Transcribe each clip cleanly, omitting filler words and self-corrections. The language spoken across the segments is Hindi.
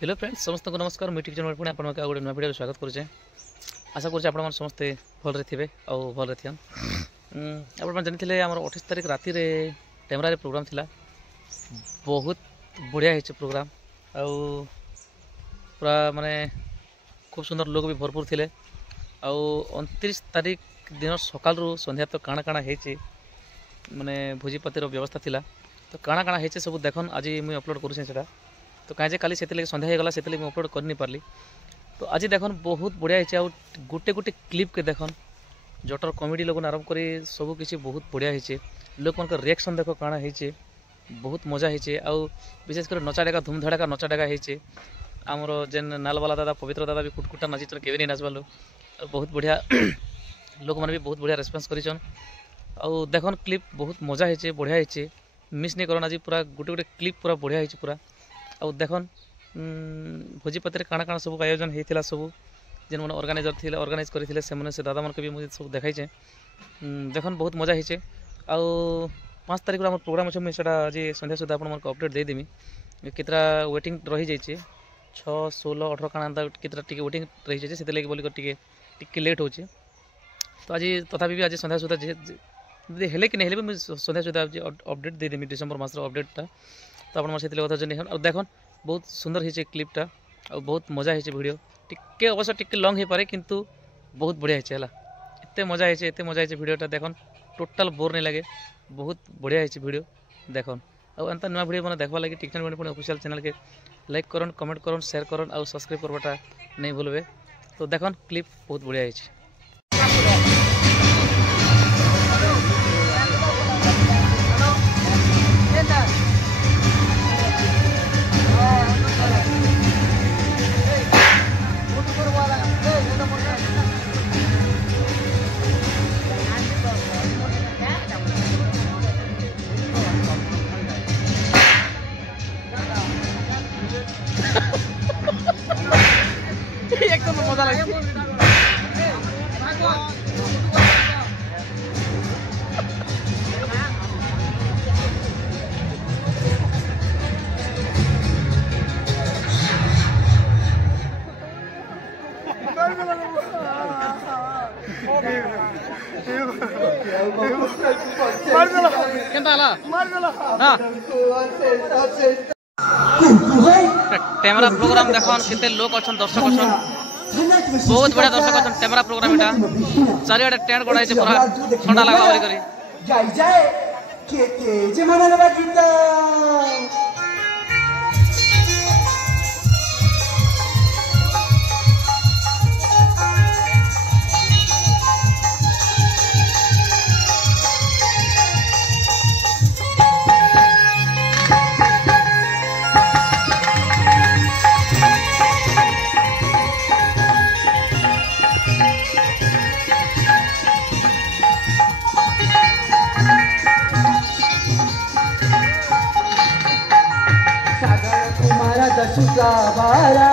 हेलो फ्रेंड्स समस्त को नमस्कार मुझे टीचर पुणी आप गोटे नुआ वीडियो स्वागत करुचे। आशा करुचे आप समस्ते भलरे थे आउ भलरे थे आप जानी आम 28 तारीख राति टेमरा प्रोग्राम थिला। बहुत बढ़िया है प्रोग्राम आउ पूरा माने खूब सुंदर लोग भी भरपूर थे। आउ 29 तारीख दिन सकाल संध्या तो काଣା काଣା है माने भोजीपतिर व्यवस्था थिला। तो काଣା काଣା है सब देखन आज मुझे अपलोड करूँ तो कहीं काली से संध्या होगा से मुझे अपलोड कर नहीं पार्ली। तो आज देखन बहुत बढ़िया है गोटे गोटे क्लिप के देखन जटर कॉमेडी लोग आरंभ कर सब किसी बहुत बढ़िया है। लोक मन रिएक्शन देख काଣା है बहुत मजा है। आउ विशेषकर नचा डेगा धूमधड़ाका नचा डेगा है आमर जेन नालवाला दादा पवित्र दादा भी कुटकुटा नाचिचन केवे नहीं नाचवा लोग बहुत बढ़िया लोक मैंने भी बहुत बढ़िया रेस्पॉन्स करिछन। आउ देखन क्लिप बहुत मजा है बढ़िया है मिस नहीं करन। आज पूरा गोटे गोटे क्लिप पूरा बढ़िया है पूरा। आउ देखन भोजीपतिर काଣା काଣା सब आयोजन होता सब जेन मैंने ऑर्गेनाइजर थे ऑर्गेनाइज करते से दादा मन के भी मुझे सब देखाई देखन बहुत मजा है। आउ 5 तारीख आम प्रोग्राम अच्छे मुझे आज संध्या सुधा आप अपडेट देदेमी कितना वेटिंग रही जाइए 6, 16, 18 काଣା कितना टी वेटिंग रही जाइए से बोलिक टी लेट हो। तो आज तथापि भी आज संध्या सुधा हेले कि नहीं हेले मुझे संध्या सुधा अपडेट देदेमी डिसेम्बर मासर अपडेटा। तो आप कथा जन और देखन बहुत सुंदर है क्लिपटा और बहुत मजा है वीडियो टिके अवश्य टिके लंग हो पारे किंतु बहुत बढ़िया है एत मजा है एत मजा है वीडियोटा देखन टोटाल बोर नहीं लगे बहुत बढ़िया है वीडियो देखन। और एंता नुआ वीडियो मैंने देखा लगे टिकटन पुणी ऑफिशियल चैनल के लाइक करन कमेंट करन शेयर करन और सब्सक्राइब करवाटा नहीं भूलबे। तो देखन क्लिप बहुत बढ़िया है। एकदम मजा लगे टेमरा प्रोग्राम देखन केते लोग अच्छा दर्शक अच्छा बहुत बढ़िया दर्शक अच्छा टेमरा प्रोग्राम इटा चारिआडे टेंट गड़ा है पूरा ठंडा लगा बोली करी जाय जाय केते जे मनन बाकीता दसुका बारा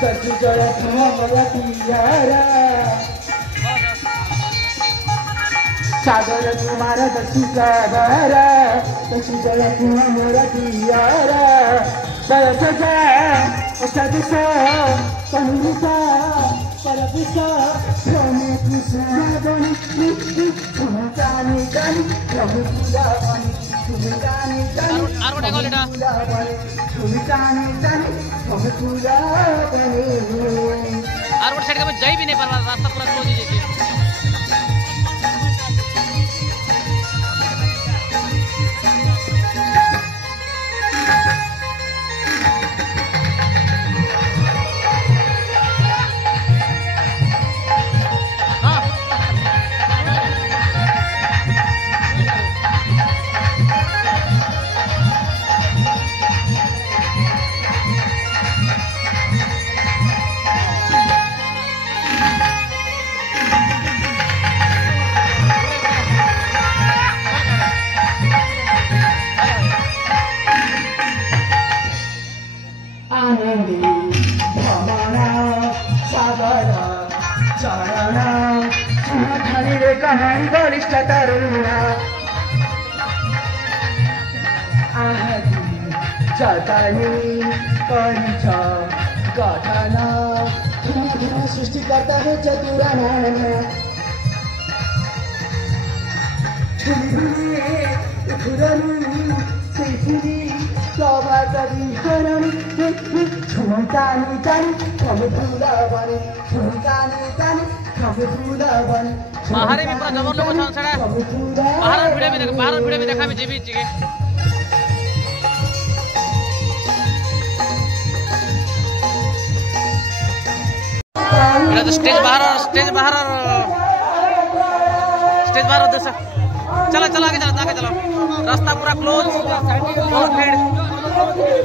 दसु जड़ा मोरा पियारा सागर कुमार दसुका बारा दसु जड़ा मोरा पियारा बरस जा सदसा पनुसा परपिसा सोने की सुहागनी तुम जाने जानी प्रभु पूजा बनी जाई भी नहीं पार रास्ता पूरा क्लोज हो जाए। कहानी वरिष्ठ तरुणा जतानी परिछ गठन सृष्टिकर्ता है चतुराना बाहर भी पूरा जबर लोग छन छड़ा बाहर वीडियो भी देखा भी जीवी जी के स्टेज बाहर उद्देश्य चलो चलो आगे चलो रास्ता पूरा क्लोज बहुत भीड़ बहुत भीड़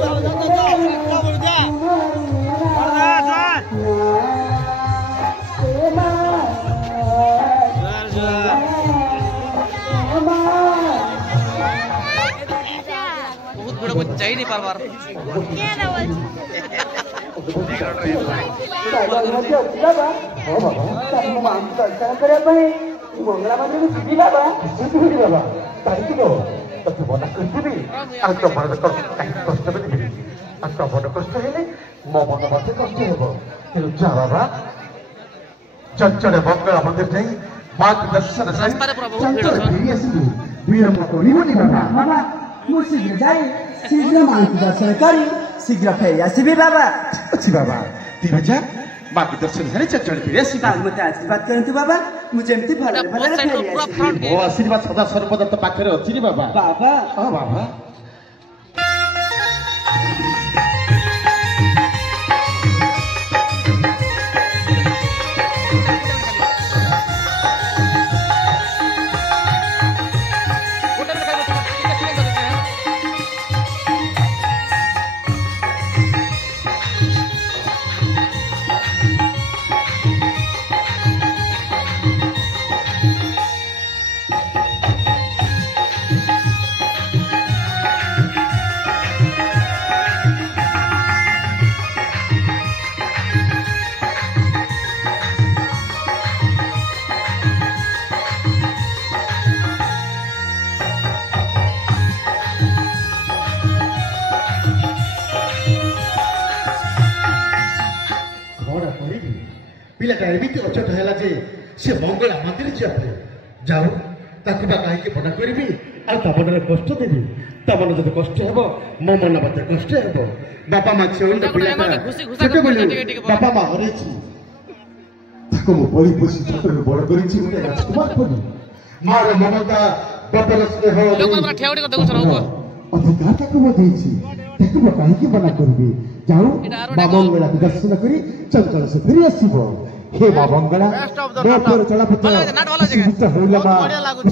को जा ही नहीं पार मंगला मंदिर जीवी बाबा जीवी बाबा तारिक तो तब बना करती आ तो मन को कष्ट भी दिबी आ तो बड़ कष्ट हेले मो मन मते कष्ट हेबो हेलो जा बाबा चंचल मंगला मंदिर जाई मां के दर्शन रास्ता रे पूरा बहुत भीड़ है वीर मो कोनी होनी बाबा बाबा मो शीघ्र जाई शीघ्र मां के दर्शन करी शीघ्र फेर आसीबी बाबा अच्छी बाबा तीन जा मां के दर्शन करे चंचल फिर आसी मते आशीर्वाद करंतु बाबा मुझे एमती भले भले फेरी ओ आशीर्वाद सदा सर्वदा तो पाखरे अछि रे बाबा बाबा हां बाबा पिलाटा एमती अचट है सी मंगला मंदिर जाए जाओ ताकू कहीं मना करी तमन कष्ट देवी तमन जो कष्ट हे मो मन मत कष्ट हे बापा माँ छे पिलाटा बापा माँ हर बड़ी पोषी छत्र बड़ कर राजकुमार बनी मार ममता बदल स्नेह अधिकार कहीं मना करी जाओ माँ मंगला दर्शन कर चंचल से फेरी आसब हे माँ मंगला चलापथ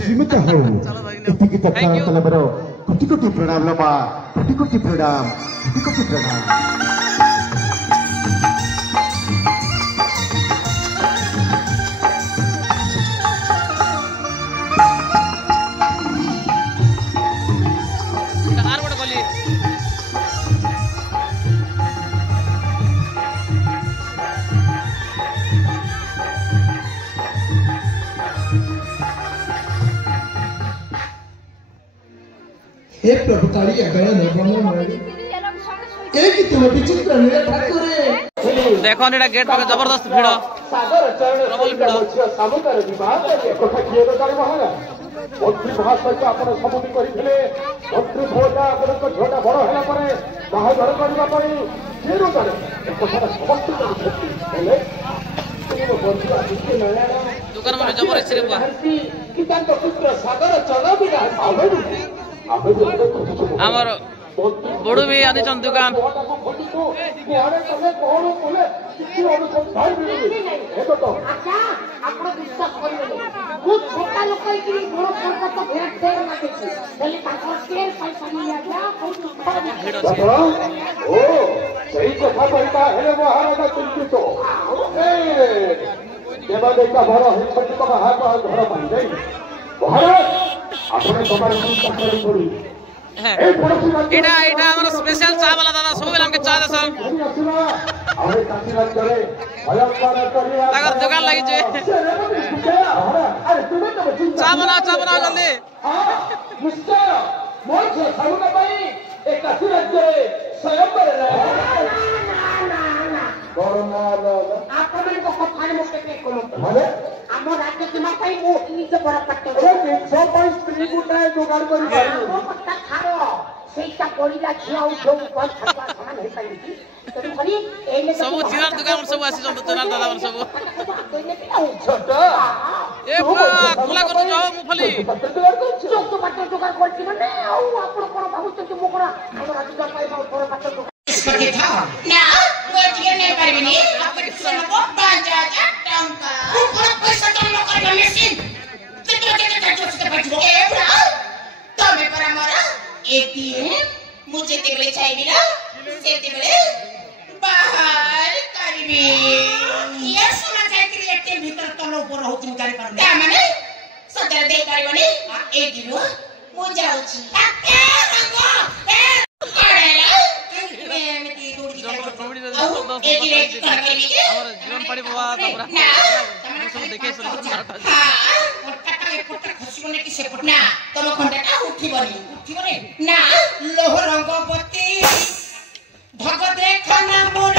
सीमित हो कोटि कोटि प्रणाम लो माँ कोटि कोटि प्रणाम कोटि कोटि प्रणाम हे प्रभु काली अगला नवम एक तुम विचित्र नीला ठाकुर देखो नेडा गेट पर जबरदस्त भीड़ सागर चरण भीड़ सामुदार विवाह कथा किए तो करे महारा मंत्री महाशय आपण सबुनी करिथिले मंत्री भोटा आपण को झोटा बड़ होला परे बाहागर करबा परे जेरो करे कथा समस्त हेले दुकान में जबर इछरे बुआ कि तांको पुत्र सागर चरण विवाह आमर बड़ू भी आदि दुकान एटा एटा हमर स्पेशल चा वाला दादा सब बेला हमके चा दसन अगर दुकान लगी जे चा बना जल्दी निश्चय मोर सबका भाई एक काशी राज्य ସ୍ୱୟଂବରରେ ଆପଣଙ୍କ କଥାରେ ମୁଁ କେତେ କମନ୍ତୁ ମାନେ ଆମ ରାଜ୍ୟ ସୀମା ପାଇଁ ମୁଁ ନିଜ ବଡ଼ ପାଠ ନିଜ ପାଇଁ ସ୍ତ୍ରୀ ଗୋଟାଏ ଯୋଗାଡ଼ କରିପାରିବୁ ଆମ କଥା ଛାଡ଼ ସେଇଟା ପଡ଼ିଲା ଝିଅ ଆଉ ଝିଅ ସମାନ ହେଇପାରିବି ତେଣୁକରି ଏଇନେ ସବୁ ଚିରାର ଦୋକାନ ସବୁ ଆସିଛନ୍ତି ଚିରାର ଦାଦା ସବୁ ଛୋଟ ଏ ପୁରା ଖୋଲା କରୁଛୁ ଯାଅ ମୁଫଲି ଚଉଦ ପାଠ ଯୋଗାଡ଼ କରିଛି ମାନେ ଆଉ ଆପଣ କଣ ଭାବୁଛନ୍ତି ମୁଁ କଣ ଆମ ରାଜ୍ୟ ପାଇଁ ବଡ଼ ପାଠ ଯୋଗାଡ଼ ନା ମୁଁ ଏଠିକି ନେଇପାରିବିନି ଅପରିଶ୍ରମ 5,000 ଟଙ୍କା ମୁଁ କଣ ପଇସା ଜମା କରିବା ମେସିନ୍ ତମେ ପରା ମୋର ଏଟିଏମ୍ ମୁଁ ଯେତେବେଳେ ଚାହିଁବି ନା ସେତେବେଳେ ବାହାର କରିବି କିଏ ଶୁଣା ଯାଇଥିଲି ଏଟିଏମ୍ ଭିତରେ ତଳ ଉପର ହଉଛି ମୁଁ ଜାଣିପାରୁନି ତାମାନେ ସତରେ ଦେଇପାରିବନି ଏଇଠିରୁ ମୁଁ ଯାଉଛି जीवन पड़ी बाबा देखे तम खंडा उठिबनी ना लोह रंग बत्ती भग देखना मोर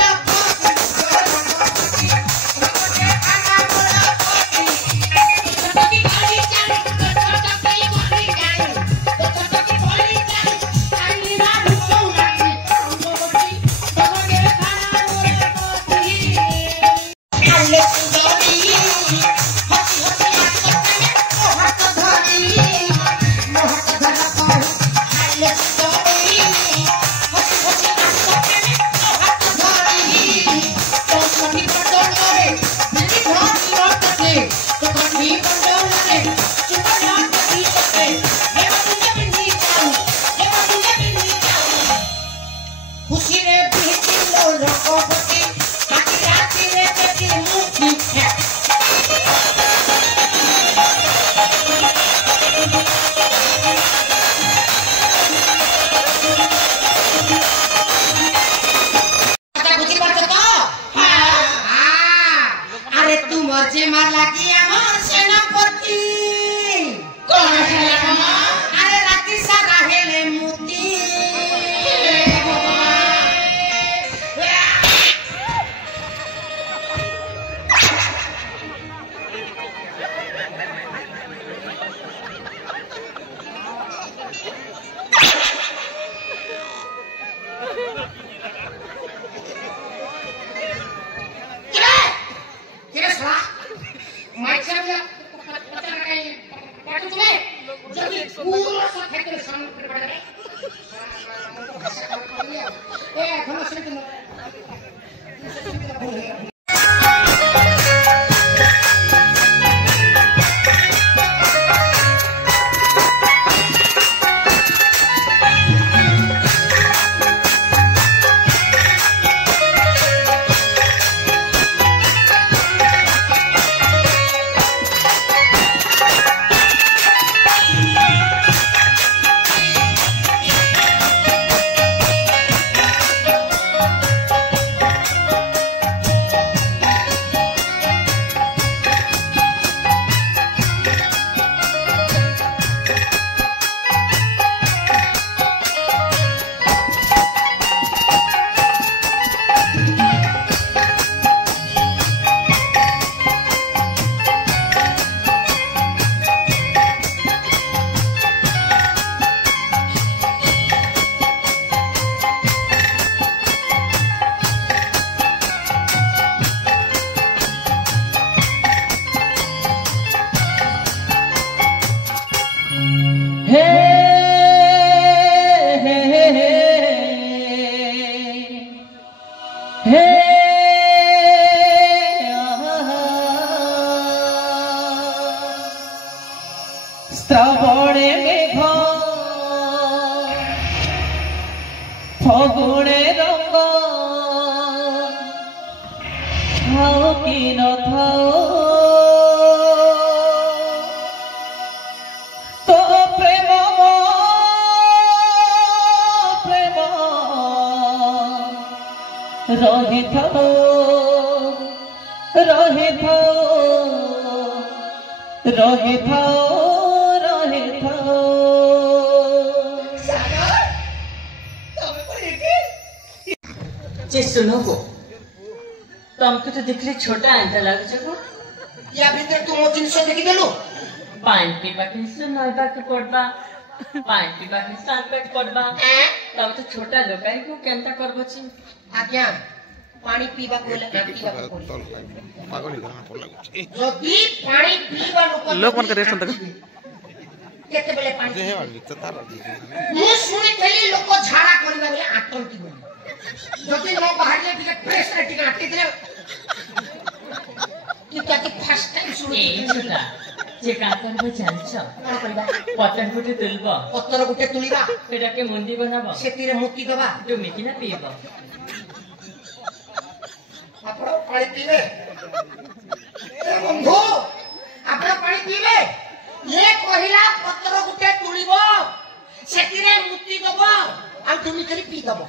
শ্রাবণে মেঘ ফগুণে রঙ্গ থাও কি নথাও তো প্রেম প্রেম রহিথাও রহিথাও রহিথাও जे सुनो को तुमको तो दिखले छोटा एंता लागे को या भीतर तू मो जिनिस देखि देलु पानी पीबा के सुनबा के पड़बा पानी पीबा के साथ पड़बा तब तो छोटा लोकाई को केनता करबो छी आज्ञा पानी पीबा कोले पीबा कोले जदी पानी पीबा लोक मन के रेस्ट तक केते बेले पानी मु सुनि थली लोक झाड़ा करबा बेले आतंकी बोली जदी न बाहर ले टिके फ्रेश रे टिके आटी देले कि ताकि फर्स्ट टाइम सुनि छोटा जे का करबो जानछ कोन करबा पतन गुटे तुलबो पत्तर गुटे तुलिबा सेटा के मुंडी बनाबो सेतिरे मुक्ति दबा तो मिटी ना पीबो आपण पानी पीबे बंधु आपण पानी पीबे ये कहिला पत्तर गुटे तुलिबो सेतिरे मुक्ति दबो आ तुमी खाली पी दबो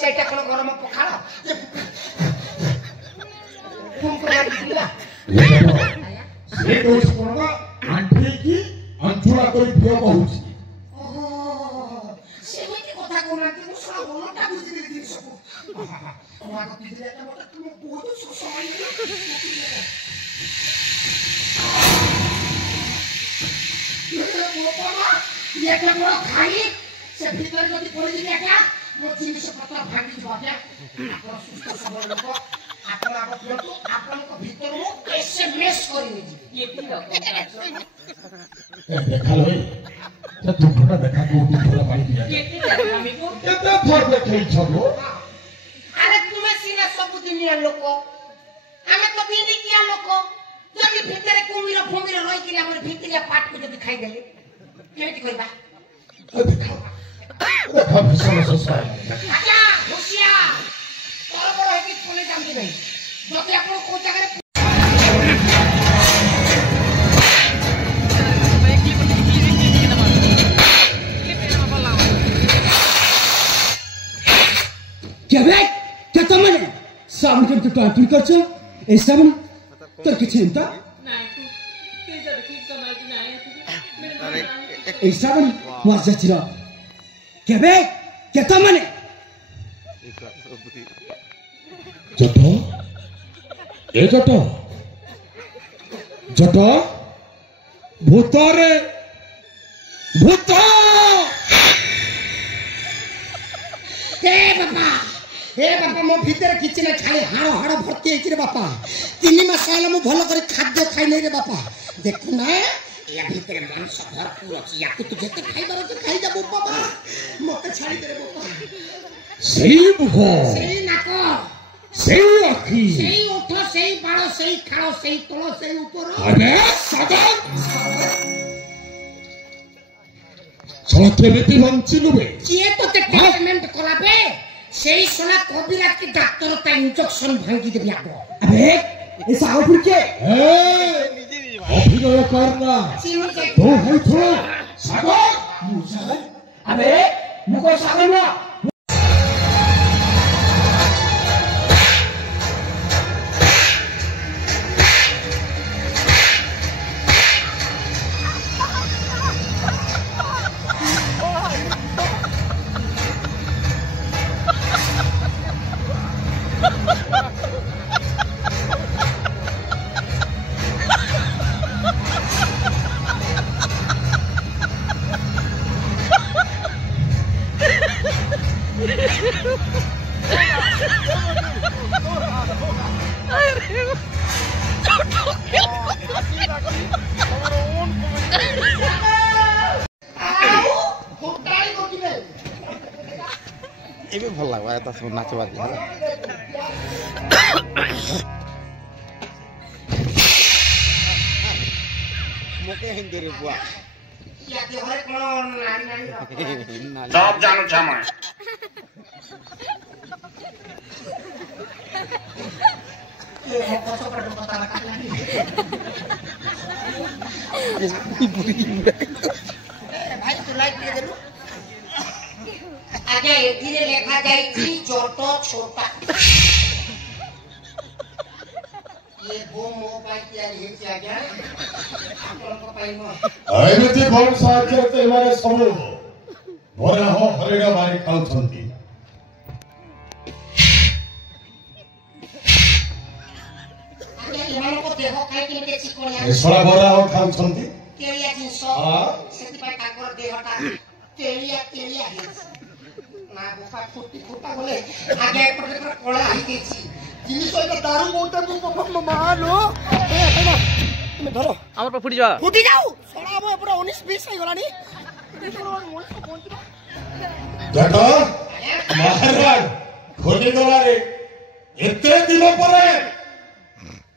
सेटा कोन गरम पखाळा तुम को पीला से कोस कोना आंठी की अंथुला कोई पियो कहूची ओहो सेमिति कथा कोना कि मुसला बोलटा बुझि देली दिन सबो कोना को पीले त मोटा तुम बहुत सुसमाई ये तो मोर खाली से भीतर जदी पड़ी दिले का मो जिनिस पत्ता भागी जबे आपण सुस्त सबल लोक आपण आगो पियतु आपण को भीतर मो एसएमएस करिनि जी केती रकम ए देखा लई से तू घटा देखा को तू थोड़ा पानी पिया केती रकम को केते थोड़ देखै छबो अरे तुम्हें सीना सब दुनिया लोक हमें तो बिनी किया लोक जदी भीतर कुमीर फुमीर रही कि हमर भीतरिया पाट को जदी खाई देले केमिति करबा देखा भीषण ससाय अच्छा होशिया तोर बड़ है कि कोने जानती नहीं जदी आपण को जगह क्या बे क्या तमने साबुन के तो टाइप करछ ए साबुन तर के चिंता नाही के जब ठीक समय की नाही ए साबुन वाज जाचिरा क्या बे क्या तमने जटो ए जटो जटो भूतरे भूत ए बापा मो भीतर किछि ना खाली हाड़ हाड़ भर्ती हेछि रे बापा 3 मास आला मो भलो करे खाद्य खाइ नै रे बापा देखु ना या भीतर मांस भरपूर अछि याकु तू जेते खाइबार अछि खाइ जा बापा मते छाड़ी दे रे बापा सही मुख सेई नाको सही आखी सेई ओठ सेई बाळ सेई खाओ सेई तळ सेई ऊपर अरे सदा छते बेटी बंचिलुबे किए तो ते ट्रीटमेंट कराबे सेई सोना कबिरा की डॉक्टर ता इंजेक्शन भांगी देबी आगो अबे ए साबुन के अभिनय करना तो है तो सागर अबे मुको साबुन ना ଏବେ ଭଲ ଲାଗବା ତା ସବୁ ନାଚବା ଦିଆ मोके हिंदी रे बुआ या देहरे कोन नाड़ी नाड़ी सब जानो छ मैं ये कसो पर पता लगा भाई तू लाइट दे देलु आगे एथिरे लेखा जाईची छोटो छोटा ये वो मोबाइल किया ये आगे आपन को पाइनो आइनती भवन साक्षरते माने सब बरा हो हरिडा बारी खाउछंती कोनिया ଏସରା ବରା ଆଉ ଖାଉଛନ୍ତି केलिया जिंस सेति पाई ताकर देहटा केलिया हेस ना गोपा फुटा बोले आगे पड़े पर कोला ही गेछि जिनिस एटा दारू मोटा तू मालो तुम धरो আমার পা ফুটি যা फुटी जाऊ सडा अब पूरा 19 20 হৈ গলানি ଦେଖ ମହାରାଜ ଖୋଲିଗଲାରେ ଏତେ ଦିନ ପରେ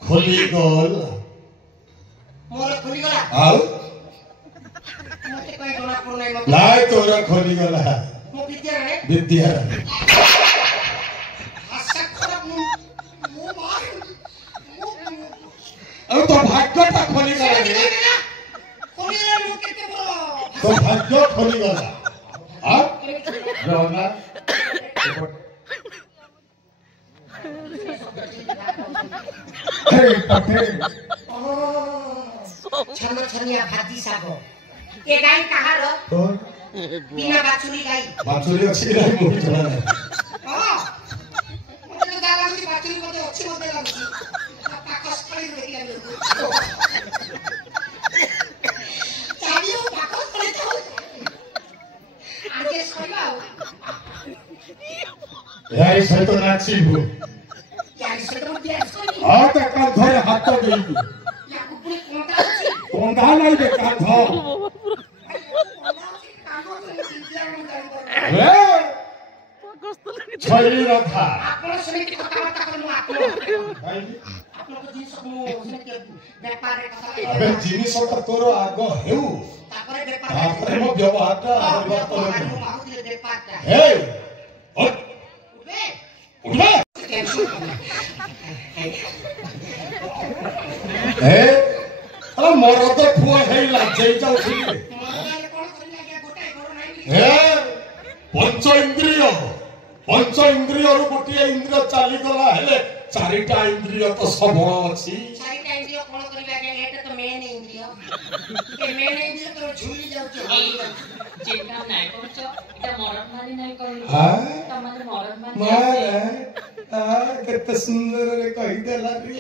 ଖୋଲିଗଲା मोर खुली गला ଆଉ मते कोई जोना पड़ नै मते ନାଇଁ ତୋର ଖୋଲିଗଲା मो विद्या रे ବିଦ୍ୟା आशा खराब मो मार ଆଉ ତୋ ଭାଗ୍ୟଟା ଖୋଲିଗଲା ରେ खुली गला मो केते बड़ ତୋ ଭାଗ୍ୟ ଖୋଲିଗଲା ଆ ରନା छन छनिया भाजी सागो ए गाय कहार बिना बाछुरी गाय ବାଛୁରୀ ଅଛି କି ନାହିଁ ମୁଁ ଜଣା ନାହିଁ हां मते जा लागुची बाछुरी मते अछि मते लागुची पाकस करी देखि लागु चाबियो पाकस करी तो आगे सइला यार सହିତ ନାଚିବୁ यार से तो बियास करी ଆଉ ତା କାନ୍ଧରେ ହାତ ଦେଇକି या कुपुरी कोंटा अछि କନ୍ଦା ନାହିଁ ବେ କାନ୍ଧ ଏ ଛଇ ରଥା ଆପଣ ସେମିତି କଥାବାର୍ତ୍ତା କରनु ଆପଣ କାହିଁକି ଆପଣଙ୍କ ଜିନିଷ ମୁଁ ସେମିତି ବେପାରରେ କଥା ଆବେ ଜିନିଷଟା ତୋର ଆଗ ହେଉ ତାପରେ ବେପାର ତାପରେ ମୋ ବ୍ୟବହାରଟା ପରିବର୍ତ୍ତନ ମୁଁ କର ଭାବୁଥିଲି ବେପାରଟା ହେ ଉଠ ଉଠେ ଉଠ ଟେନସନ ହେ ଆରେ ମୋର ତ ପୁଅ ହେଇ ଲାଜେଇ ଯାଉଛି ମନରେ କଣ କରିଲା କି ଗୋଟାଏ ଘର ନାହିଁ ହେ ପଞ୍ଚ ଇନ୍ଦ୍ରିୟରୁ ଗୋଟିଏ ଇନ୍ଦ୍ରିୟ ଚାଲିଗଲା ହେଲେ ଚାରିଟା ଇନ୍ଦ୍ରିୟ ତ ସବଳ ଅଛି ଚାରିଟା ଇନ୍ଦ୍ରିୟ କଣ କରିବା କି ଏଟା ତ ମେନ୍ ଇନ୍ଦ୍ରିୟ ଏ ମେନ୍ ଇନ୍ଦ୍ରିୟ ତ ଝୁଲି ଯାଉଛି ହଲି ଯାଉଛି যেটা নাই করছো এটা মরণ মারি নাই করলো হ্যাঁ? তোমাদের মরণ মারি କେତେ ସୁନ୍ଦରରେ କହିଦେଲା ରେ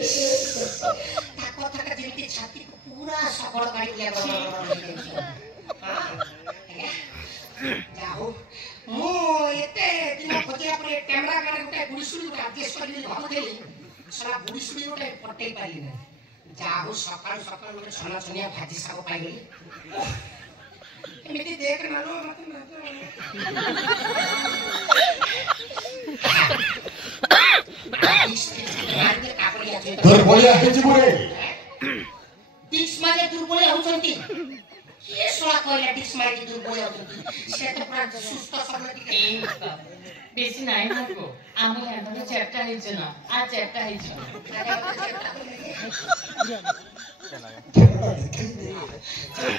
ତା କଥାଟା ଯେମିତି ଛାତିକୁ ପୁରା ସବଳ କାଢିଲା ଯାଉ ମୁଁ ଏତେ ଦିନ ଖୋଜିଲା ପରେ କ୍ୟାମେରା ମାନେ ଗୋଟେ ଗୁଡ଼ିସୁଡ଼ି ଗୋଟେ ଆଡଜଷ୍ଟ କରିବି ଭାବୁଥିଲି ସାରା ଗୁଡ଼ିସୁଡ଼ି ଗୋଟେ ପଟେଇ ପାରିଲି ନାହିଁ ଯାଉ ସକାଳୁ ଗୋଟେ ଛନ ଛନିଆ ଭାଜି ଶାଗ ପାଇଗଲି ଏମିତି ଦେଖ ନାଲୋ ମତେ ଦୁର୍ବଳିଆ ହେଇଯିବୁ ରେ डिक्स मारे दुर्बल होउछंती के सोला कहला डिक्स मारे की दुर्बल होउछंती से तो पूरा सुस्त सबले এই বেশি নাই থাকো আমি এমন চ্যাপ্টার হইছে না আর চ্যাপ্টার হইছে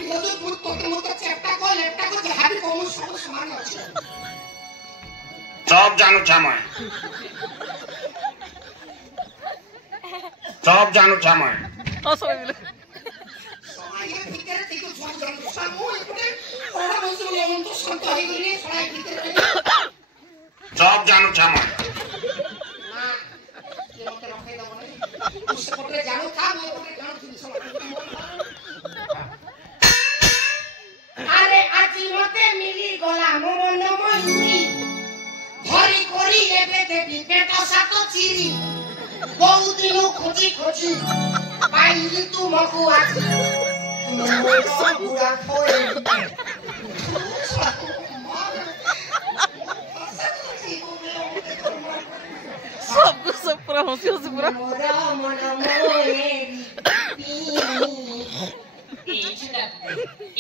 मजे गुड तो चेप्टा को लेप्टा को जहां भी कोमु सब समान अछि सब जानू छ मैं सब जानू छ मैं সবাই মিলে ये भीतर देखो सब जान सामो एपटे ओरा मसे लेन तो संत होई गली सराय भीतर सब जानू छ मैं ना ये मते रखे दबो नहीं उस पटे जानो था मैं पटे जानो थी सब अरे আজি मते मिली गला मो मन मयूरी धरी करी एबे देबी पेट सात चिरी बहु दिन खोजी खोजी पाइली तुमको आज तुम सब बुरा खोए सब पूरा हंसी हंसी पूरा मोरा मन मोरे এই ছেলে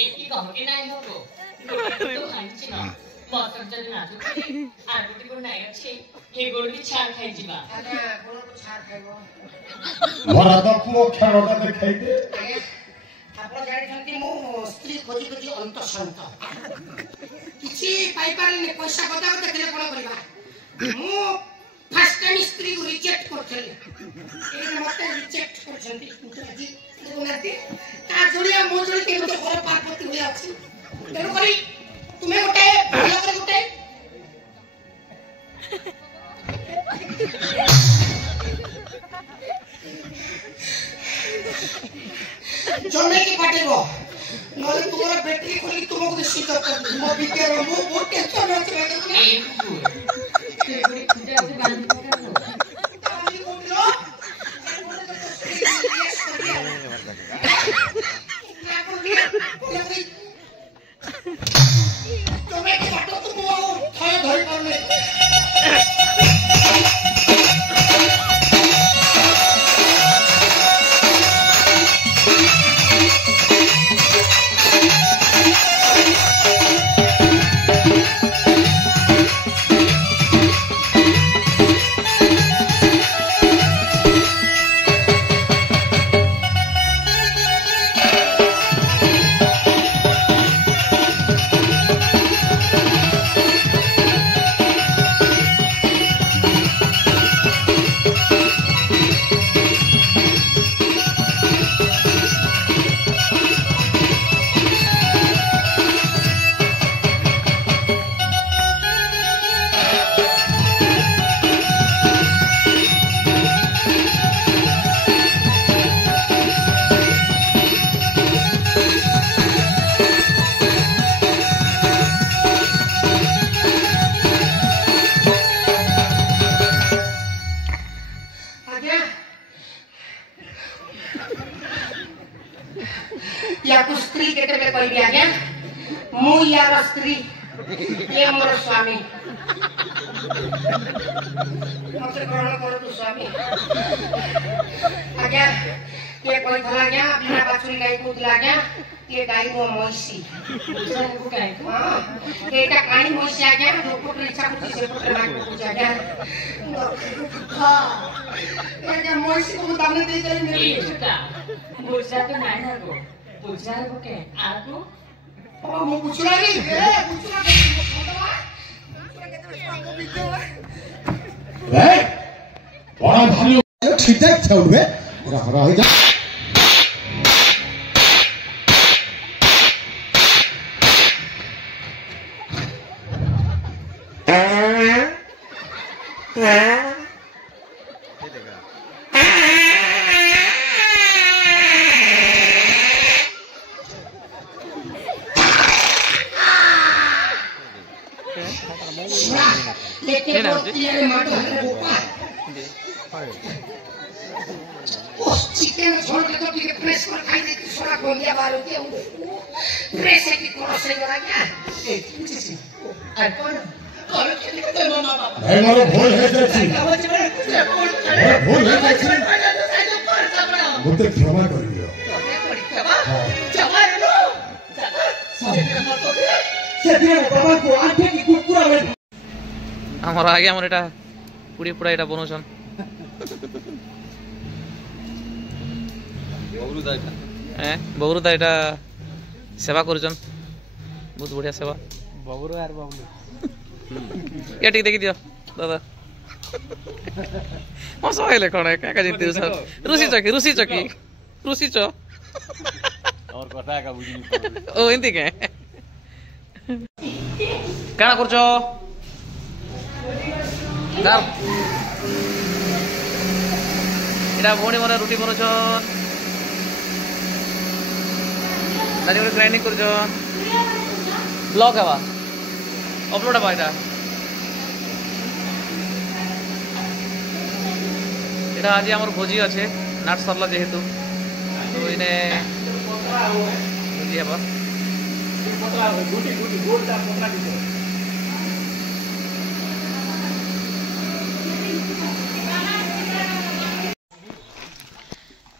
এটি কমকে নাই হবো তো হাঁচি না মতর যদি না তুই আর গুটি কোন নাই আছে হে গোড়ি ছাড় খাই দিবা আরে বড় তো ছাড় খাইবো ମୋର ତ ପୁଅ ଖେଳଟା ଦେଖାଇ ଦେ ଆପଣ ଜାଣିଛନ୍ତି ମୁଁ ସ୍ତ୍ରୀ ଖୋଜି ଖୋଜି ଅନ୍ତଃସନ୍ତ କିଛି ପାଇପାରିନି ପଇସା କଥା ଦେଖିଲେ କଣ କରିବା ମୁଁ ଫାର୍ଷ୍ଟ ଟାଇମ୍ ସ୍ତ୍ରୀକୁ ରିଜେକ୍ଟ କରିଥିଲି ଏଇଟା ମତେ ରିଜେକ୍ଟ କରିଛନ୍ତି କିନ୍ତୁ ଆଜି ଦେଖୁନାହାନ୍ତି ତା ଯୋଡ଼ିଆ ମୋ ଯୋଡ଼ି କେମିତି ଘର ପାର୍ବତୀ ଭଳିଆ ଅଛି ତେଣୁକରି ତୁମେ ଗୋଟେ ଭଲ କରି ଗୋଟେ जमेकी पाटेबो नले तुम्हारा बैटरी खोली तुमको दे स्विच ऑफ कर मो बिके रो मो बहुत टेंशन में छै ए कुकुर खुजा से बांध कर लो ताली कोलो जमेकी पाटो तुम थाय धरि करले या तो स्त्री केते कोई भी आज्ञा मु यार स्त्री ये मोर स्वामी मते ग्रहण करो तू स्वामी आज्ञा ये कोई थला गया बिना बाछुरी गाय को दिला गया ये गाय मो मोइसी दूसरा को गाय को हां एटा कानी मोइसी आज्ञा रोको इच्छा को से पुत्र ना को आज्ञा हां ये मोइसी को दाने दे दे मेरी ए छुटा दूसरा तो नहीं ना को दूसरा को के आको ओ मो पुछला रे पुछला ए बड़ा भारी ठीक ठाक छाउ बे हरा हो जा लेकिन ये माटो है बोपा ओ चिकन छोड़ के तो ठीक प्रेस पर खाई दे सोना गोंदिया बारू के प्रेस की कोरो से करा क्या ए चिची अल्पन करो के तो मामा बाबा ए मारो भूल है देखी भूल है देखी मुझे क्षमा कर दियो আমার আগে আমার এটা পুড়ি পুড়া এটা বনছন বগুরুদা এটা সেবা করছন বহুত বড়িয়া সেবা বগুরু আর বাবলু এ ঠিক দেখি দিও দাদা মজা হইলে কোন একা জিতে রুসি চকি और কথা একা বুঝিনি ও এন্তি কে কানা করছো দার এটা ভোনি মনে রুটি বনছন দাদি করে গ্রাইন্ডিং করছন ব্লগ হবা আপলোড হবা এটা আজ আমার ভোজি আছে নাট সরলা যেহেতু তো এনে ভোজি হবা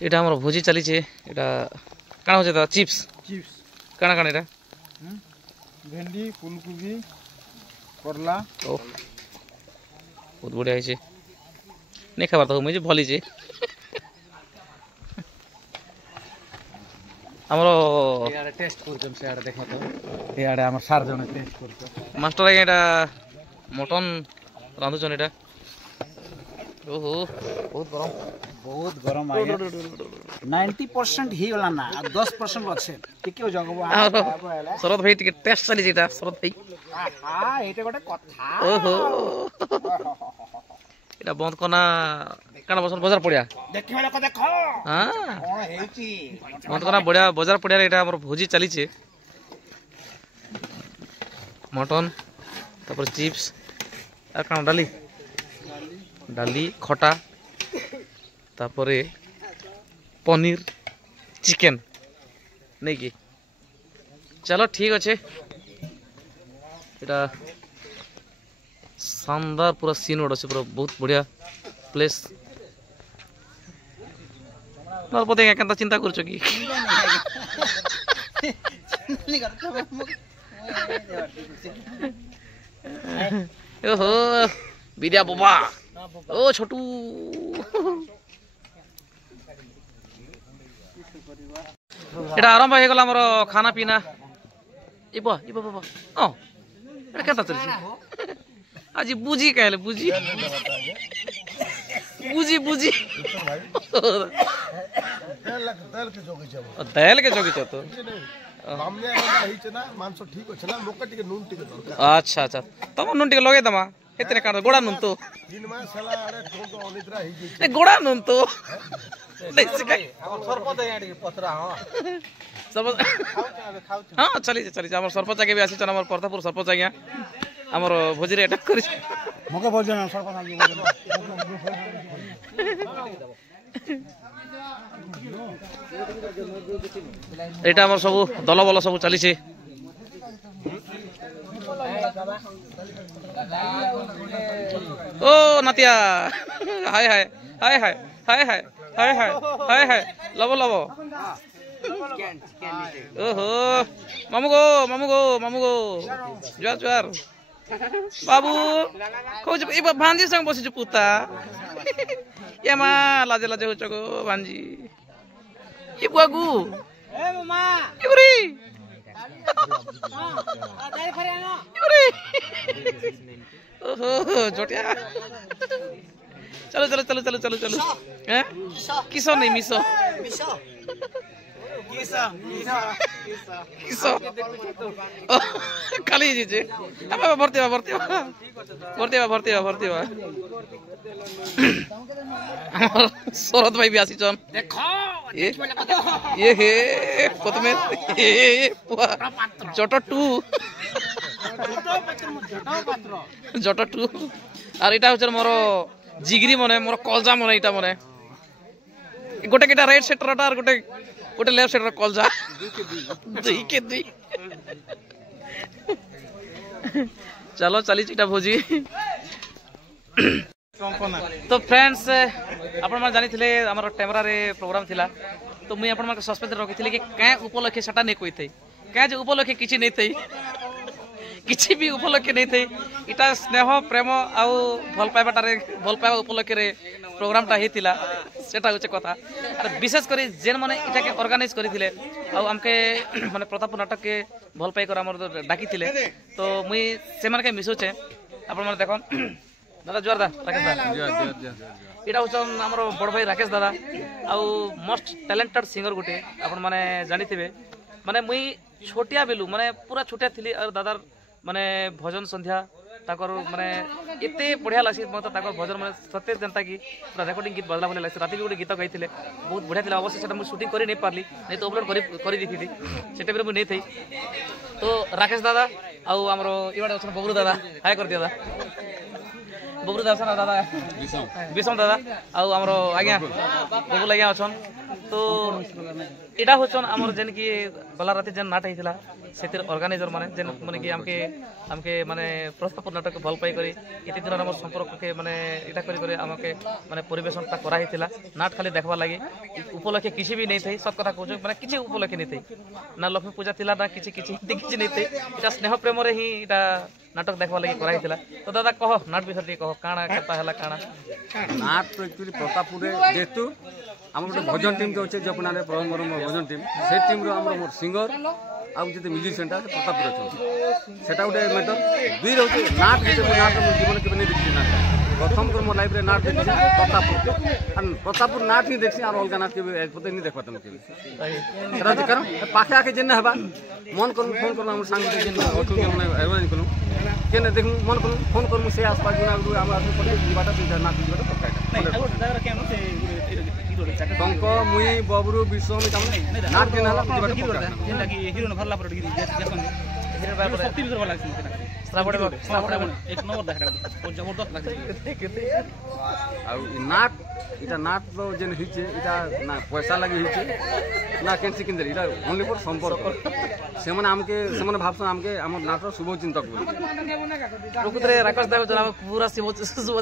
এটা আমার ভোজি চালিছে এটা কানা হচ্ছে দাদা চিপস কানা কানা এটা ভেন্ডি ফুলকপি করলা ও বহুত বড়িয়া হয়েছে নেই খাবার তো মুঝে ভলিছে আমার ইয়ারে টেস্ট করছম সেয়ারে দেখো তো ইয়ারে আমার 4 জনে টেস্ট করছ মাস্টার আগে এটা মটন রাঁধুছন এটা ओहो बहुत गरम आया 90% ही वाला ना 10% আছে টিকেও জগব শরৎ ভাই টিকে টেস্ট চালি যেটা শরৎ ভাই হ্যাঁ এটা গোটে কথা ওহো এটা বন্ধ কোনা କାଣା ବସନ ବଜାର ପଡ଼ିଆ ଦେଖିବା ଲୋକ ଦେଖ ହଁ କଣ ହେଇଛି ମତେ କନା ବଢ଼ିଆ ବଜାର ପଡ଼ିଆରେ ଏଇଟା ଆମର ଭୋଜି ଚାଲିଛେ ମଟନ ତାପରେ ଚିପ୍ସ আর কাଣା ডালি ডালি খটা তারপরে পনির চিকেন নেই কি চলো ঠিক আছে এটা शानदार पूरा सीन रोड अच्छे पूरा बहुत बढ़िया प्लेस पता क्या चिंता कर कि ओहो विद्या बाबा ओ छोटू এটা আরম্ভ হয়ে গেল আমার খানা পিনা ইবা ইবা বাবা ও এটা কেটা চলছে आज बुझी कहले बुझी बुझी बुझी तेल के जोगी तो अच्छा अच्छा तम नुन टिके लगे दमा हेतने काट गोड़ा नुन तो गोड़ा नुन तो हाँ चली चली आम सरपंच आगे भी आसी आम प्रतापपुर सरपंच आज्ञा आमर भोजी अटैक कर एटा आमर सब दल बल सब चली ओ नातिया हाय हाय हाय हाय हाय हाय हाय हाय हाय हाय लब लब ओहो मामू गो जुआर जुआर बाबू कौच भांजी संग बसी पुता ये माँ लाजे लाजे हो चको भांजी ये बुआगू युरी ओहो जोटिया चलो चलो चलो चलो चलो चलो हैं किसो नहीं मिसो किसो खाली जीजे भर्ती शरद भाई भी आसी चन ये हे प्रथमे जट टू और इटा होचर मोर जिगरी मने मोर कलजा मने इटा मने गोटे केटा राइट सेटरटा और गोटे गोटे लेफ्ट सेटर कलजा दुई के दुई चलो चली इटा भोजी तो फ्रेंड्स आपण माने जानि थिले हमर कैमरा रे प्रोग्राम थिला तो मुई आपण माने सस्पेंस रखि थिले कि काय उपलक्ष्य सटा नै कोइ थई काय जे उपलक्ष्य किछि नै थई किछि भी उपलक्ष्य नै थई इटा स्नेह प्रेम आउ भल पाइबा उपलक्ष्य रे प्रोग्राम टा हेतिला सेटा होचे कथा और विशेष करी जेन माने इटा के ऑर्गेनाइज करी थिले आउ हमके माने प्रतापपुर नाटक के भल पाइ कर हमर डाकी थिले तो मुई से माने के मिसोचे आपण माने देखो दादा जुआर दा राकेश दा इटा होचन हमर बड़ भाई राकेश दादा आउ मोस्ट टैलेंटेड सिंगर गुटे आपण माने जानि थिबे माने मुई छोटिया बेलू माने पूरा छोटिया थिली और दादार माने भजन संध्या ताकर माने एते बढ़िया लासी मत ताकर भजन माने सत्य जनता की पूरा रेकॉर्डिंग गीत बजला बोले लासी राती भी गोटे गीत गाइथिले बहुत बढ़िया थिला अवश्य सेटा मु शूटिंग करि नै पारली नै तो अपलोड करि देखिथि सेटा बेर मु नै थई तो राकेश दादा आउ हमरो इवाडे अछन बबरू दादा हाय कर दिया दादा बबरू दादा दादा विषम दादा आउ हमरो आज्ञा बबू आज्ञा अछन तो एटा होचन हमर जेन की गला राती जेन नाट हैतिला सेतिर ऑर्गेनाइजर माने जेन माने कि हमके माने प्रतापपुर नाटक भल पाई करी एते दिन हमर संपर्क के माने एटा करी करी हमके माने परिवेशनता करा हैतिला नाट खाली देखबा लागि उपलक्ष्य किछि भी नै थई सब कथा कहू माने किछि उपलक्ष्य नै थई ना लक्ष्मी पूजा थिला ना किछि नै थई एटा स्नेह प्रेम रे ही एटा नाटक देखबा लागि करा हैतिला तो दादा कह नाट बिषय कह काना कथा हला काना नाट तो एक्चुअली प्रतापपुर जेतु आम गोटे भजन टीम जो अच्छे जपना भजन टीम से टीम मोर सिंगर आउ जो म्यूजिशियन प्रतापपुर अच्छा से गोटे मैटर दुई रोचे नाट गोटे नाट जीवन के नहीं देखी नाट प्रथम कर मोर लाइफ नाट देखी प्रतापपुर नाट ही देखी और अलग नाट के नहीं देखा तुम कारण पाखे आके जेन हवा मन कर फोन कर सांग कलु केने देख मन करू फोन करू से आसपास गुना गुरु हम आदमी पड़े जीवाटा से नाच जीवाटा पक्का टंक मुई बबरू विश्वमी तम नाच के नाला जीवाटा पक्का जेनटा कि हीरो न भरला पर जैसन हीरो बार शक्ति भी भरला लागछ श्रावण एक नंबर देखा और जबरदस्त लागछ आ नाट इटा नाट तो जेन हिचे इटा ना पैसा लागि हिचे ना केनसी किंदर इटा ओनली फॉर संपर्क से माने हमके से माने भाबसन हमके हमर नाटर शुभ चिंतक बोली प्रकृतरे राकेश देव जना पूरा शुभ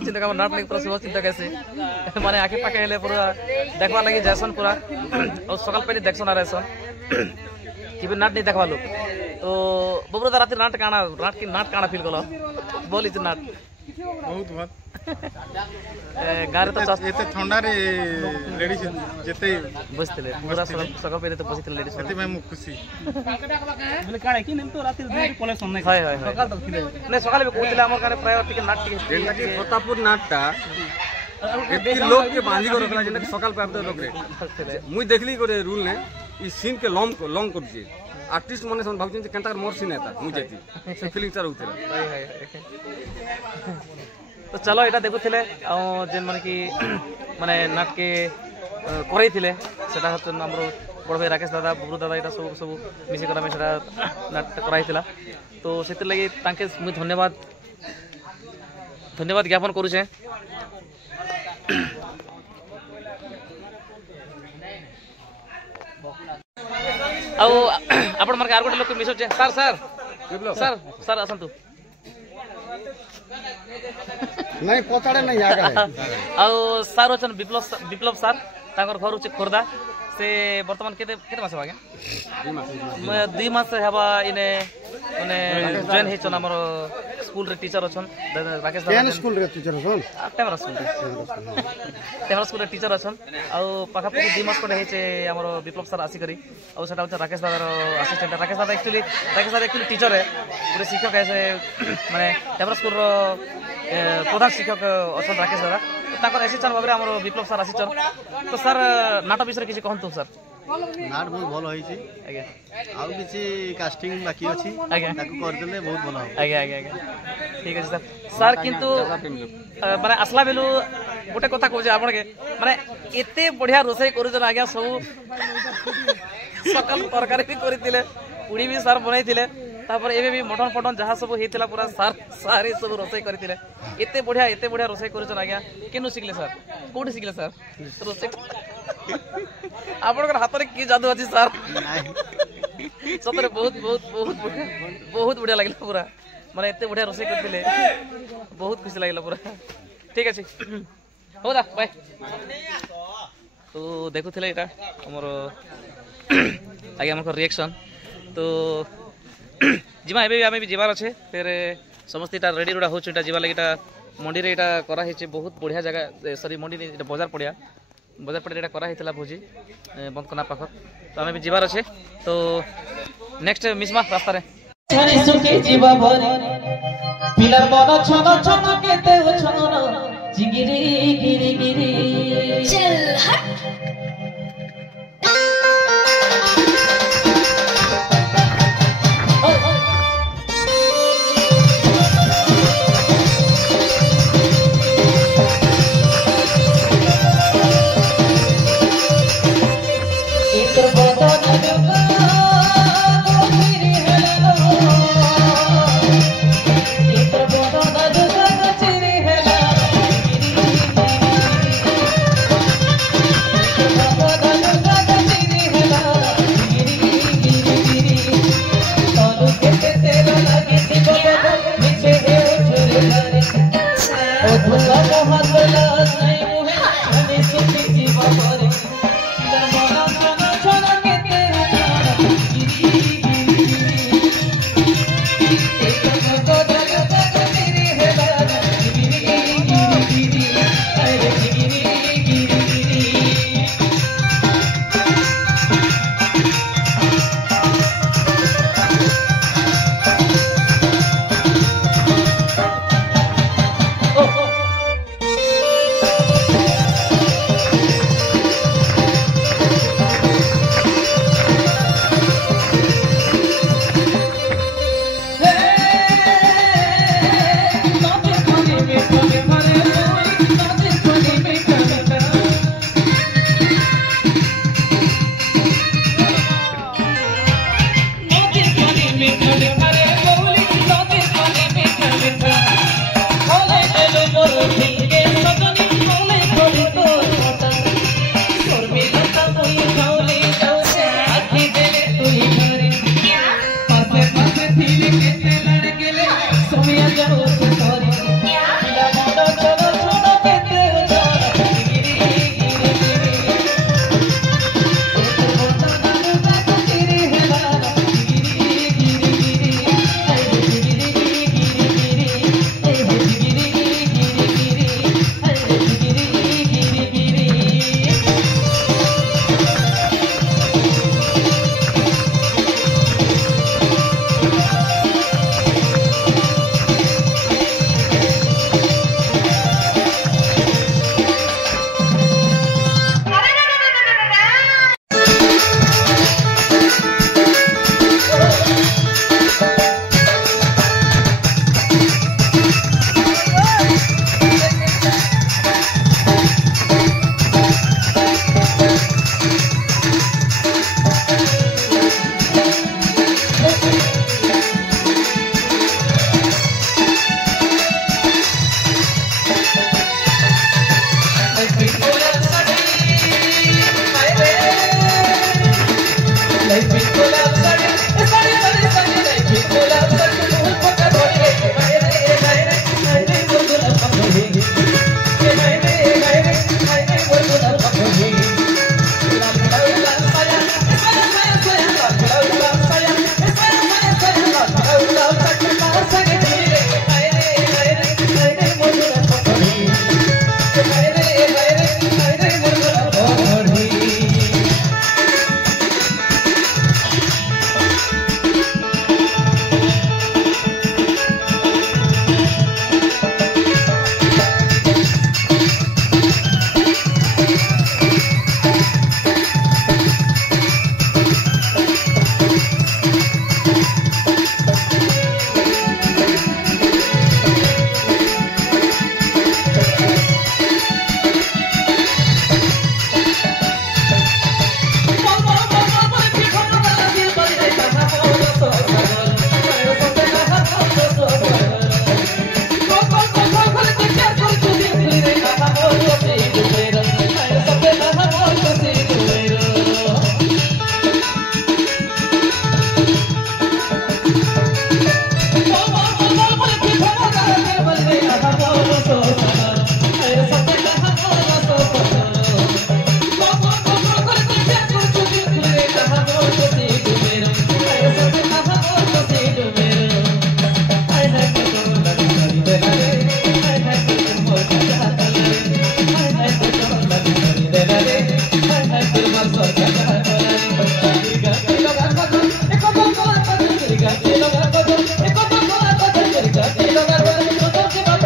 चिंतक नाट लागि पूरा शुभ चिंतक ऐसे माने आके पाके हेले पूरा देखवा लागि जैसन पूरा और सकाल पहले देखसन आ रहसन कि भी नाट नहीं देखवा लो तो बबरू रात नाट काना फील कलो बोली नाट बहुत बहुत गारे तो एते ठंडा रे लेडीज जेते बसतिले पूरा सकाल पहले तो बसितिले लेडीज सेति मैं खुशी बोले काणे कि नेम तो राती कलेक्शन नै हाय हाय सकाल तक थिले नै सकाल में कोतिले हमर काने प्राय टिके नाट टिके जेनटा कि प्रतापपुर नाटटा एति लोग के बांधी को रखला जेनटा सकाल पे आते लोग रे मुई देखली करे रूल ने ई सीन के लॉन्ग कर दिए आर्टिस्ट माने सन भाबछन जे केनता मोर सीन हेता मुई जेती से फीलिंग चार होतले तो चलो एटा देखुथिले आ जेन माने कि माने नाट के करई थिले सेटा हतन हमरो बड़ भाई राकेश दादा बबरू दादा एटा सब सब मिसी करा में सेटा नाट कराई थिला तो सेति लागि तांके मुई धन्यवाद ज्ञापन करू छे आ आपण मार आर गोटे लोक मिसो छे सर सर सर सर असंतु नहीं पचाड़े नहीं आगे आ सर होचन विप्लव सर तांकर घर होचे खोरदा से वर्तमान केते मास आगे 2 मास हेबा इने माने जॉइन हेचन हमर स्कूल रे टीचर अछन राकेश दादा स्कूल रे टीचर अछन टेमरा स्कूल रे टीचर अछन आ पाखा पाखी 2 मास कोटे हेचे हमर विप्लव सर आसी करी आ सेटा होचे राकेश दादार असिस्टेंट राकेश दादा एक्चुअली टीचर है पूरे शिक्षक है से माने टेमरा स्कूल रो प्रधान शिक्षक अछन राकेश दादा ताकर असिस्टेंट भाबरे हमर विप्लव सर आसी तो सर नाटक विषय किछि कहंतु सर नाट बहुत भल होइछि आगे आउ किछि कास्टिंग बाकी अछि आगे ताकू कर देले बहुत भल हो आगे आगे आगे ठीक है सर किंतु माने असला बेलु गोटे कथा कहू जे आपण के माने एते बढ़िया रोसई करू जन आगे सब सकल तरकारी भी करितिले उड़ी भी सर बनाई थिले तापर एबे भी मटन फटन जहा सब हेतिला पूरा सर सारे सब रोसई करथिले एते बढ़िया रोसई करू जन आगे केनु सिखले सर कोठी सिखले सर रोसई आपनकर हाथ रे की जादू अछि सर सतरे बहुत बढ़िया लागला पूरा माने एते बढ़िया रोसई करथिले बहुत खुशी लागला पूरा ठीक अछि हो दा बाय तो देखुथिले एटा हमर आगे हमर रिएक्शन तो जिमा एबे आमे भी जीवार अछि फिर समस्त एटा रेडी रोडा होछ एटा जीवा लागिटा मंडी रे एटा करा हेछि बहुत बढ़िया जगह सॉरी मंडी ने एटा बाजार पड़िया एटा करा हेतला भोजी बंद कोना पाखर तो आमे भी जीवार अछि तो नेक्स्ट मिसमा रास्ता रे छानी सुके जीवा भरी पिलर मन छन छन केते छन जिगिरी गिरी गिरी चल हट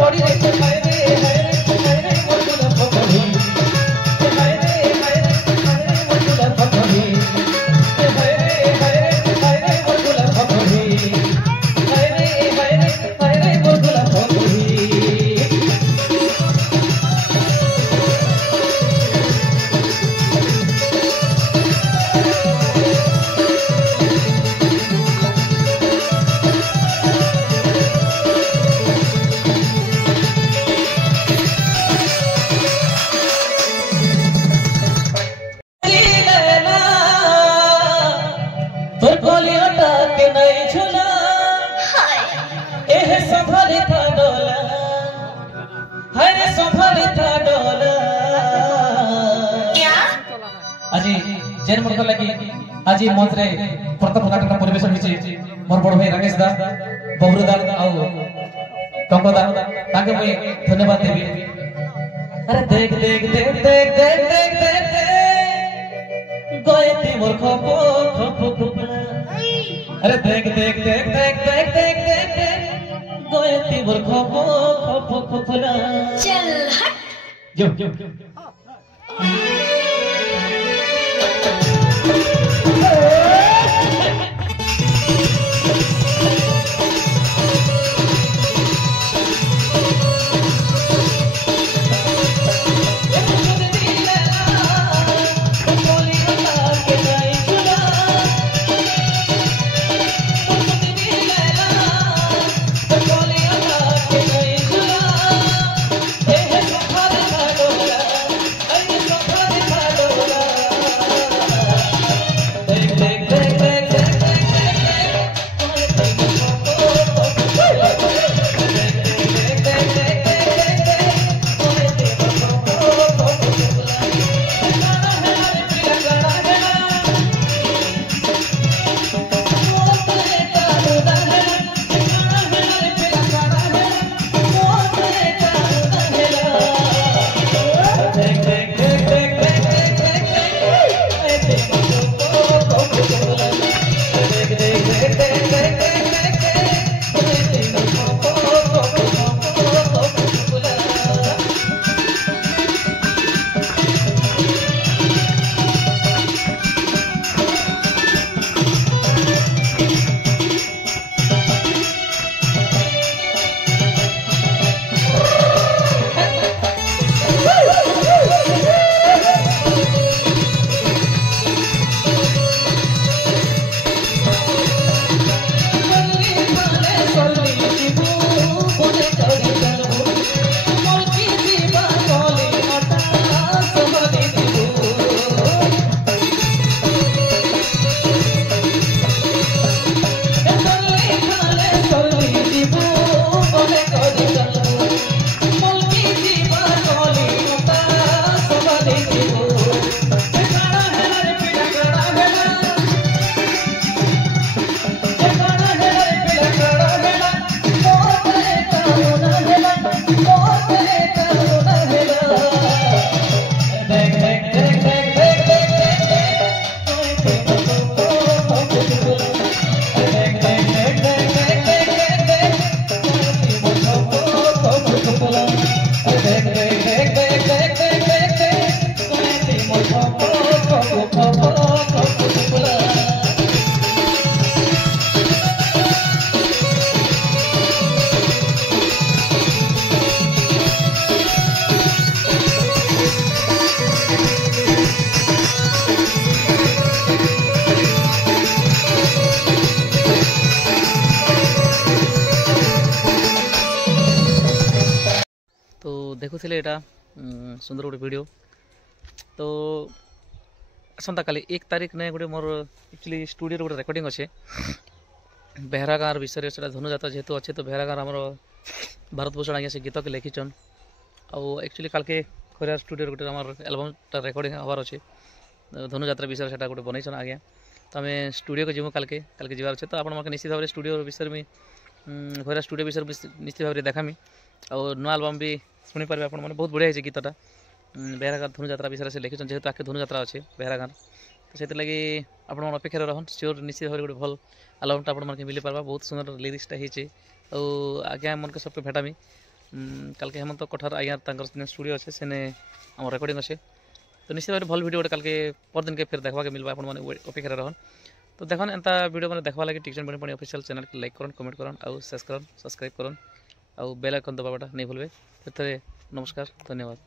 पड़ी रे हाय रे मोर गुलाब पकड़ी हाय रे मोर गुलाब पकड़ी हाय रे मोर गुलाब पकड़ी हाय रे मोर गुलाब पकड़ी आज मंच रे प्रथम नाटक परिवेशन होइছে मोर बड़ भाई राकेश दा बबरू दा आउ टंको दा ताके मैं धन्यवाद देबी। अरे देख देख देख देख देख देख देख गयती मोर खपो खपो खपो अरे देख देख देख देख देख देख देख गयती मोर खपो खपो खपो चल हट जो देखुले एटा सुंदर गोटे वीडियो तो आसंता काली 1 तारीख ने गोटे मोर एक्चुअली स्टूडियो गोटे रेकर्डिंग अच्छे बेहरा गाँव विषय से धनुजात्रा जेहेतु अच्छे तो बेहरा गाँव आमर भारत भूषण आज्ञा से गीत के लिखिछन आउ एक्चुअली काल के खोरियार स्टूडियो गोटे आमर एल्बमटा रेकर्डिंग हबार अच्छे धनुजात्रा विषय से गोटे बनईछन आज्ञा तो आम स्टूडियो को जीवु काल के जबार अच्छे तो आप निश्चित भाव में स्टूडियो विषय में खोरियार स्टूडियो विषय निश्चित भाव में देखामी और नुआ एल्बम भी शुणी पारे आप बहुत बढ़िया है गीतटा बेहरा गाँव धनुजात्रा विषय से लिखिछन जेहेतु आगे धनुजात्रा अच्छे बेहरा गाँव तो से लगी आप अपेक्षा रहन सियोर निश्चित भाव गोटे भल एल्बमटा आप मिल पार्बा बहुत सुंदर लिरिक्सटा होती आज्ञा मन के सबके भेटामी কালকে হেমন্ত কঠার আয়ার তাঙ্কর স্টুডিयो अच्छे सेने आम रेकर्डिंग अच्छे तो निश्चित भाव भल वीडियो काल के परदिन के फिर देखा मिलवा अपन मैंने अपेक्षा रहन तो देखन एंता वीडियो मैंने देखा लगे टिक्चन बनी ऑफिशियल चैनल के लाइक करन कमेंट करन आउ शेयर करन सब्सक्राइब करन आउ बेल आइकन दबाटा नहीं भूलबे। नमस्कार धन्यवाद।